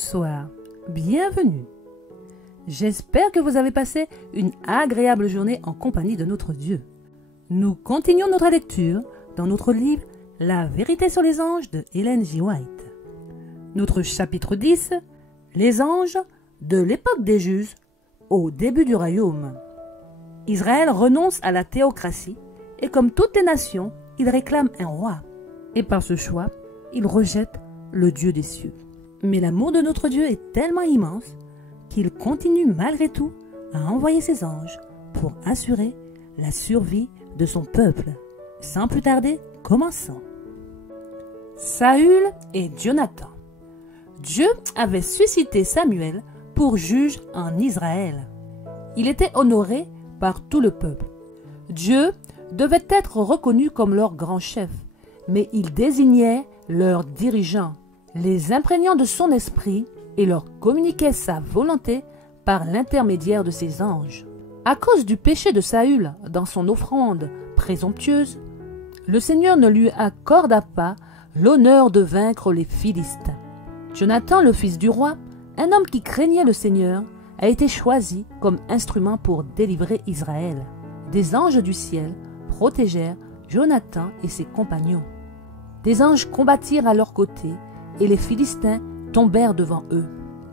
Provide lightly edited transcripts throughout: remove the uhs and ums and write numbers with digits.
Bonsoir, bienvenue. J'espère que vous avez passé une agréable journée en compagnie de notre Dieu. Nous continuons notre lecture dans notre livre « La vérité sur les anges » de Ellen G. White. Notre chapitre 10, les anges de l'époque des juges au début du royaume. Israël renonce à la théocratie et comme toutes les nations, il réclame un roi. Et par ce choix, il rejette le Dieu des cieux. Mais l'amour de notre Dieu est tellement immense qu'il continue malgré tout à envoyer ses anges pour assurer la survie de son peuple. Sans plus tarder, commençons. Saül et Jonathan. Dieu avait suscité Samuel pour juge en Israël. Il était honoré par tout le peuple. Dieu devait être reconnu comme leur grand chef, mais il désignait leurs dirigeants, les imprégnant de son esprit et leur communiquait sa volonté par l'intermédiaire de ses anges. À cause du péché de Saül dans son offrande présomptueuse, le Seigneur ne lui accorda pas l'honneur de vaincre les Philistins. Jonathan, le fils du roi, un homme qui craignait le Seigneur, a été choisi comme instrument pour délivrer Israël. Des anges du ciel protégèrent Jonathan et ses compagnons. Des anges combattirent à leur côté et les Philistins tombèrent devant eux.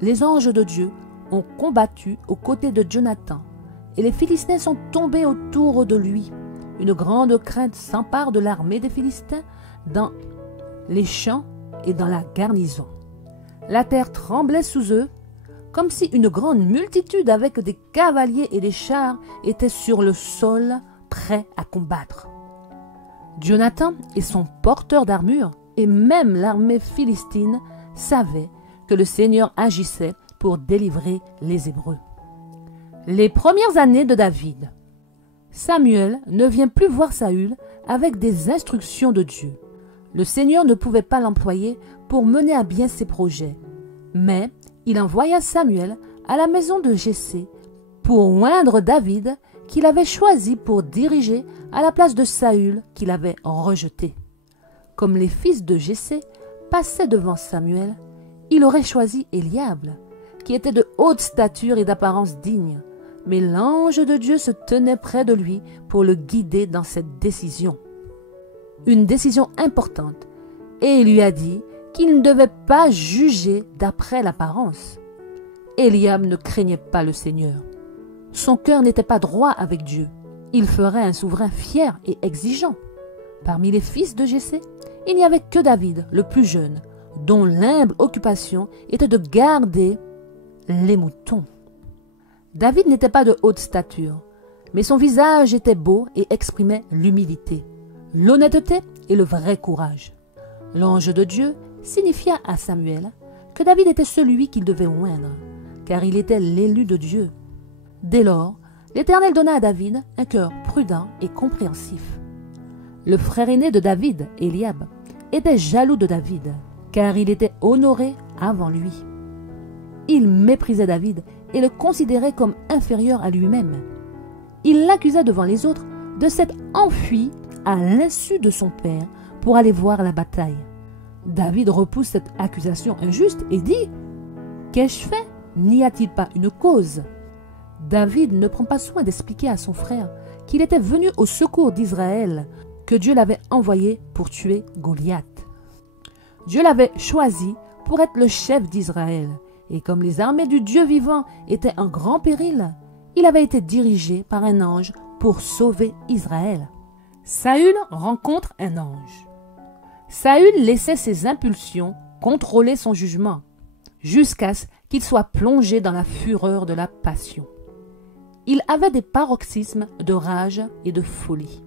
Les anges de Dieu ont combattu aux côtés de Jonathan et les Philistins sont tombés autour de lui. Une grande crainte s'empare de l'armée des Philistins dans les champs et dans la garnison. La terre tremblait sous eux, comme si une grande multitude avec des cavaliers et des chars était sur le sol, prêt à combattre. Jonathan et son porteur d'armure, et même l'armée philistine, savaient que le Seigneur agissait pour délivrer les Hébreux. Les premières années de David. Samuel ne vient plus voir Saül avec des instructions de Dieu. Le Seigneur ne pouvait pas l'employer pour mener à bien ses projets, mais il envoya Samuel à la maison de Jessé pour oindre David qu'il avait choisi pour diriger à la place de Saül qu'il avait rejeté. Comme les fils de Jessé passaient devant Samuel, il aurait choisi Eliab, qui était de haute stature et d'apparence digne, mais l'ange de Dieu se tenait près de lui pour le guider dans cette décision. Une décision importante, et il lui a dit qu'il ne devait pas juger d'après l'apparence. Eliab ne craignait pas le Seigneur. Son cœur n'était pas droit avec Dieu. Il ferait un souverain fier et exigeant. Parmi les fils de Jessé, il n'y avait que David, le plus jeune, dont l'humble occupation était de garder les moutons. David n'était pas de haute stature, mais son visage était beau et exprimait l'humilité, l'honnêteté et le vrai courage. L'ange de Dieu signifia à Samuel que David était celui qu'il devait oindre, car il était l'élu de Dieu. Dès lors, l'Éternel donna à David un cœur prudent et compréhensif. Le frère aîné de David, Eliab, était jaloux de David, car il était honoré avant lui. Il méprisait David et le considérait comme inférieur à lui-même. Il l'accusa devant les autres de s'être enfui à l'insu de son père pour aller voir la bataille. David repousse cette accusation injuste et dit « Qu'ai-je fait? N'y a-t-il pas une cause ?» David ne prend pas soin d'expliquer à son frère qu'il était venu au secours d'Israël, que Dieu l'avait envoyé pour tuer Goliath. Dieu l'avait choisi pour être le chef d'Israël, et comme les armées du Dieu vivant étaient en grand péril, il avait été dirigé par un ange pour sauver Israël. Saül rencontre un ange. Saül laissait ses impulsions contrôler son jugement, jusqu'à ce qu'il soit plongé dans la fureur de la passion. Il avait des paroxysmes de rage et de folie,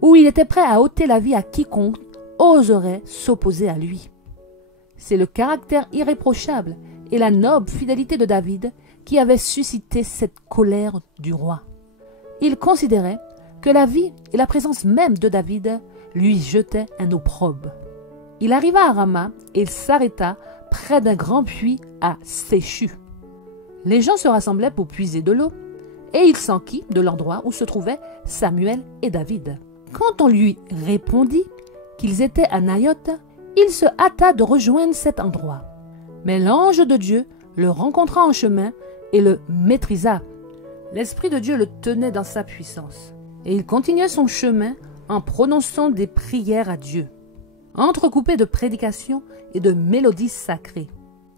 où il était prêt à ôter la vie à quiconque oserait s'opposer à lui. C'est le caractère irréprochable et la noble fidélité de David qui avait suscité cette colère du roi. Il considérait que la vie et la présence même de David lui jetaient un opprobre. Il arriva à Rama et il s'arrêta près d'un grand puits à Séchu. Les gens se rassemblaient pour puiser de l'eau et il s'enquit de l'endroit où se trouvaient Samuel et David. Quand on lui répondit qu'ils étaient à Naïoth, il se hâta de rejoindre cet endroit. Mais l'ange de Dieu le rencontra en chemin et le maîtrisa. L'Esprit de Dieu le tenait dans sa puissance. Et il continuait son chemin en prononçant des prières à Dieu, entrecoupées de prédications et de mélodies sacrées.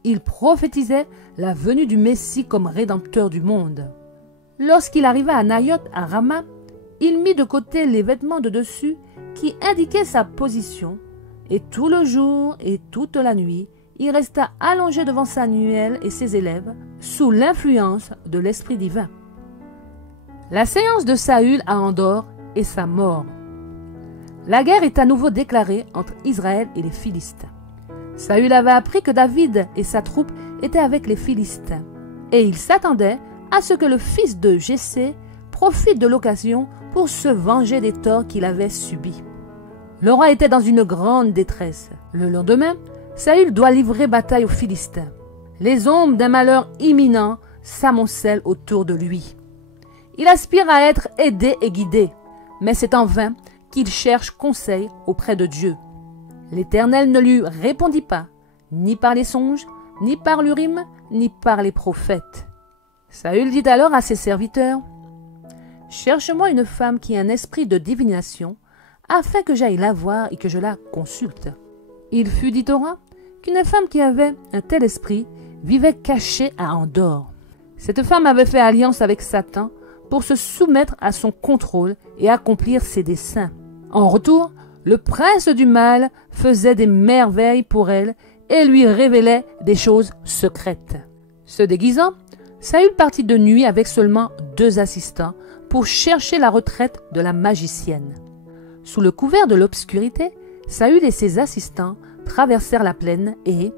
Il prophétisait la venue du Messie comme rédempteur du monde. Lorsqu'il arriva à Naïoth, à Rama, il mit de côté les vêtements de dessus qui indiquaient sa position, et tout le jour et toute la nuit, il resta allongé devant Samuel et ses élèves, sous l'influence de l'Esprit divin. La séance de Saül à Endor et sa mort. La guerre est à nouveau déclarée entre Israël et les Philistins. Saül avait appris que David et sa troupe étaient avec les Philistins, et il s'attendait à ce que le fils de Jessé profite de l'occasion pour se venger des torts qu'il avait subis. Le roi était dans une grande détresse. Le lendemain, Saül doit livrer bataille aux Philistins. Les ombres d'un malheur imminent s'amoncellent autour de lui. Il aspire à être aidé et guidé, mais c'est en vain qu'il cherche conseil auprès de Dieu. L'Éternel ne lui répondit pas, ni par les songes, ni par l'Urim, ni par les prophètes. Saül dit alors à ses serviteurs, « Cherche-moi une femme qui a un esprit de divination, afin que j'aille la voir et que je la consulte. » Il fut dit au roi qu'une femme qui avait un tel esprit vivait cachée à Endor. Cette femme avait fait alliance avec Satan pour se soumettre à son contrôle et accomplir ses desseins. En retour, le prince du mal faisait des merveilles pour elle et lui révélait des choses secrètes. Se déguisant, Saül partit de nuit avec seulement 2 assistants pour chercher la retraite de la magicienne. Sous le couvert de l'obscurité, Saül et ses assistants traversèrent la plaine et,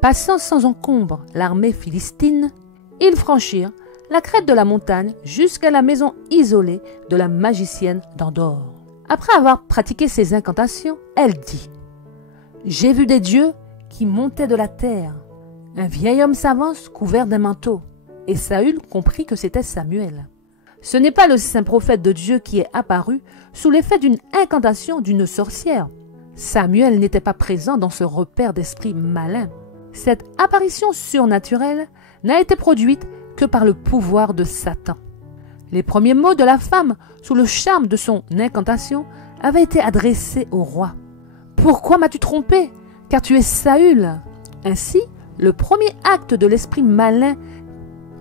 passant sans encombre l'armée philistine, ils franchirent la crête de la montagne jusqu'à la maison isolée de la magicienne d'Endor. Après avoir pratiqué ses incantations, elle dit « J'ai vu des dieux qui montaient de la terre. Un vieil homme s'avance couvert d'un manteau. » Et Saül comprit que c'était Samuel. Ce n'est pas le saint prophète de Dieu qui est apparu sous l'effet d'une incantation d'une sorcière. Samuel n'était pas présent dans ce repère d'esprit malin. Cette apparition surnaturelle n'a été produite que par le pouvoir de Satan. Les premiers mots de la femme, sous le charme de son incantation, avaient été adressés au roi. « Pourquoi m'as-tu trompé? Car tu es Saül. » Ainsi, le premier acte de l'esprit malin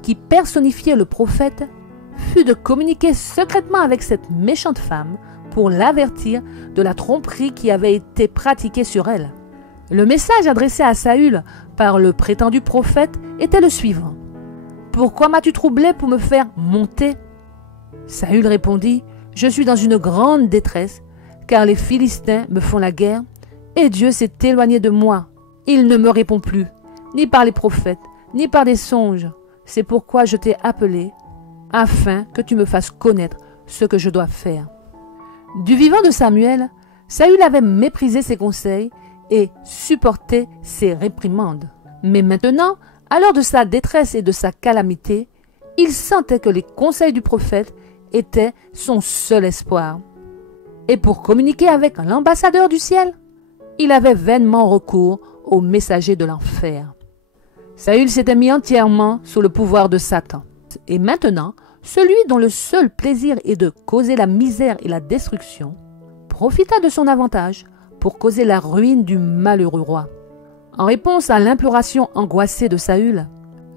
qui personnifiait le prophète fut de communiquer secrètement avec cette méchante femme pour l'avertir de la tromperie qui avait été pratiquée sur elle. Le message adressé à Saül par le prétendu prophète était le suivant. « Pourquoi m'as-tu troublé pour me faire monter ?» Saül répondit, « Je suis dans une grande détresse, car les Philistins me font la guerre, et Dieu s'est éloigné de moi. Il ne me répond plus, ni par les prophètes, ni par des songes. C'est pourquoi je t'ai appelé, afin que tu me fasses connaître ce que je dois faire. » Du vivant de Samuel, Saül avait méprisé ses conseils et supporté ses réprimandes. Mais maintenant, à l'heure de sa détresse et de sa calamité, il sentait que les conseils du prophète étaient son seul espoir. Et pour communiquer avec l'ambassadeur du ciel, il avait vainement recours au messager de l'enfer. Saül s'était mis entièrement sous le pouvoir de Satan. Et maintenant, celui dont le seul plaisir est de causer la misère et la destruction, profita de son avantage pour causer la ruine du malheureux roi. En réponse à l'imploration angoissée de Saül,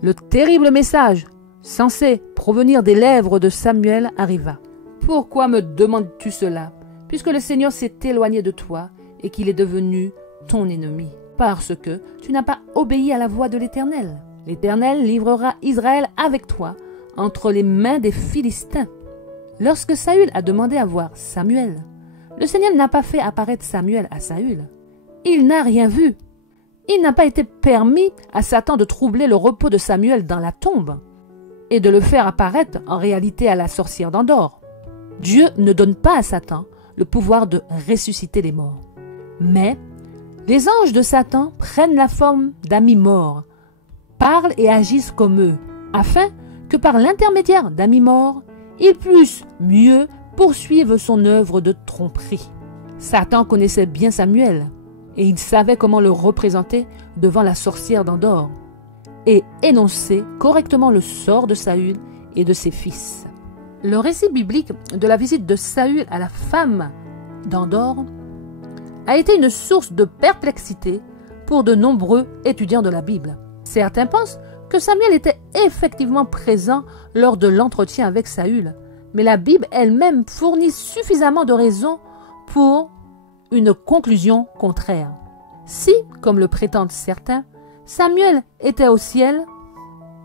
le terrible message, censé provenir des lèvres de Samuel, arriva. « Pourquoi me demandes-tu cela, puisque le Seigneur s'est éloigné de toi et qu'il est devenu ton ennemi, parce que tu n'as pas obéi à la voix de l'Éternel. L'Éternel livrera Israël avec toi entre les mains des Philistins. » Lorsque Saül a demandé à voir Samuel, le Seigneur n'a pas fait apparaître Samuel à Saül. Il n'a rien vu. Il n'a pas été permis à Satan de troubler le repos de Samuel dans la tombe et de le faire apparaître en réalité à la sorcière d'Endor. Dieu ne donne pas à Satan le pouvoir de ressusciter les morts. Mais les anges de Satan prennent la forme d'amis morts, parlent et agissent comme eux, afin que par l'intermédiaire d'amis morts, il puisse mieux poursuivre son œuvre de tromperie. Satan connaissait bien Samuel, et il savait comment le représenter devant la sorcière d'Endor et énoncer correctement le sort de Saül et de ses fils. Le récit biblique de la visite de Saül à la femme d'Endor a été une source de perplexité pour de nombreux étudiants de la Bible. Certains pensent que Samuel était effectivement présent lors de l'entretien avec Saül, mais la Bible elle-même fournit suffisamment de raisons pour une conclusion contraire. Si, comme le prétendent certains, Samuel était au ciel,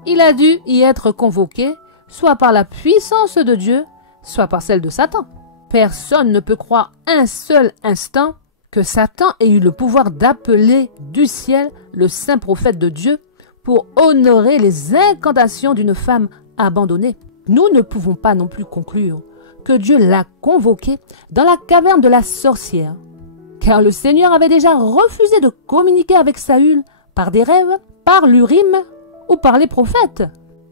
il a dû y être convoqué, soit par la puissance de Dieu, soit par celle de Satan. Personne ne peut croire un seul instant que Satan ait eu le pouvoir d'appeler du ciel le saint prophète de Dieu pour honorer les incantations d'une femme abandonnée. Nous ne pouvons pas non plus conclure que Dieu l'a convoqué dans la caverne de la sorcière, car le Seigneur avait déjà refusé de communiquer avec Saül par des rêves, par l'Urim ou par les prophètes.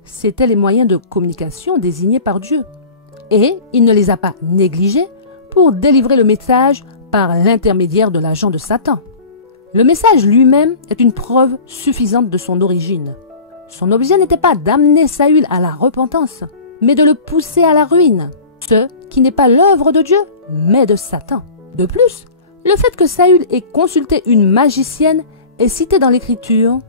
C'étaient les moyens de communication désignés par Dieu, et il ne les a pas négligés pour délivrer le message par l'intermédiaire de l'agent de Satan. Le message lui-même est une preuve suffisante de son origine. Son objet n'était pas d'amener Saül à la repentance, mais de le pousser à la ruine, ce qui n'est pas l'œuvre de Dieu, mais de Satan. De plus, le fait que Saül ait consulté une magicienne est cité dans l'Écriture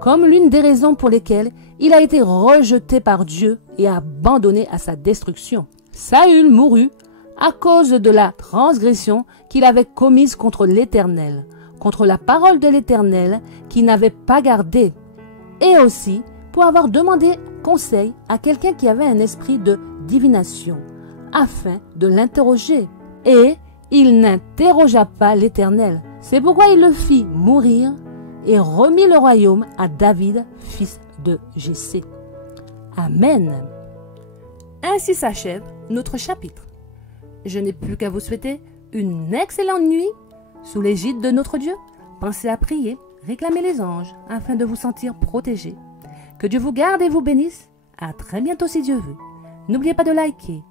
comme l'une des raisons pour lesquelles il a été rejeté par Dieu et abandonné à sa destruction. Saül mourut à cause de la transgression qu'il avait commise contre l'Éternel, contre la parole de l'Éternel qu'il n'avait pas gardée, et aussi pour avoir demandé conseil à quelqu'un qui avait un esprit de divination, afin de l'interroger. Et il n'interrogea pas l'Éternel. C'est pourquoi il le fit mourir et remit le royaume à David, fils de Jessé. Amen. Ainsi s'achève notre chapitre. Je n'ai plus qu'à vous souhaiter une excellente nuit sous l'égide de notre Dieu. Pensez à prier, réclamer les anges afin de vous sentir protégés. Que Dieu vous garde et vous bénisse. À très bientôt si Dieu veut. N'oubliez pas de liker,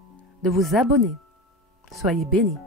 de vous abonner. Soyez bénis.